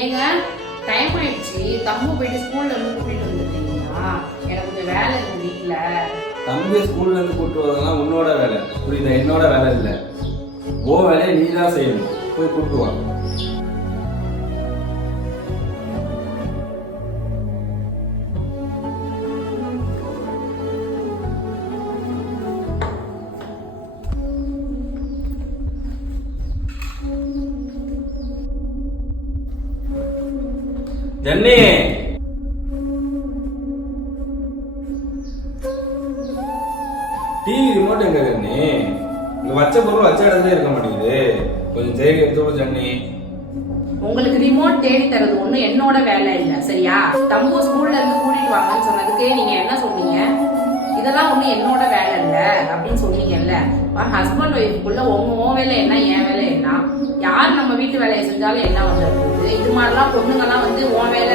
ஏங்க டைம் ஆயிடுச்சு. தம்பு போயிட்டு ஸ்கூல்ல இருந்து கூட்டிட்டு வந்துருக்கீங்களா? எனக்கு கொஞ்சம் வேலை இருக்கு வீட்டுல. தம்பி ஸ்கூல்ல இருந்து கூட்டு வரதெல்லாம் உன்னோட வேலை, புரியுதா? என்னோட வேலை இல்லை. ஓ வேலையை நீ தான் செய்யணும். போய் கூட்டு வா. ஜன்னி, டிவி ரிமோட் எங்க ஜன்னி? இங்க வச்ச பொருள் வச்ச இடத்துல இருக்க மாட்டேங்குது. கொஞ்சம் தேடி எடுத்து விடு ஜன்னி. உங்களுக்கு ரிமோட் தேடி தரது ஒண்ணும் என்னோட வேலை இல்ல, சரியா? தம்பு ஸ்கூல்ல இருந்து கூட்டிட்டு வாங்கன்னு சொன்னதுக்கு நீங்க என்ன சொன்னீங்க? இதெல்லாம் ஒண்ணும் என்னோட வேலை இல்ல அப்படின்னு சொன்னீங்கல்ல. ஹஸ்பண்ட் ஒய்ஃபுக்குள்ள உங்க வேலை என்ன, என் வேலை என்ன? யார் நம்ம வீட்டு வேலையை செஞ்சாலும் என்ன வந்துருக்குது? இது மாதிரிலாம் பொண்ணுங்கெல்லாம் வந்து உன் வேலை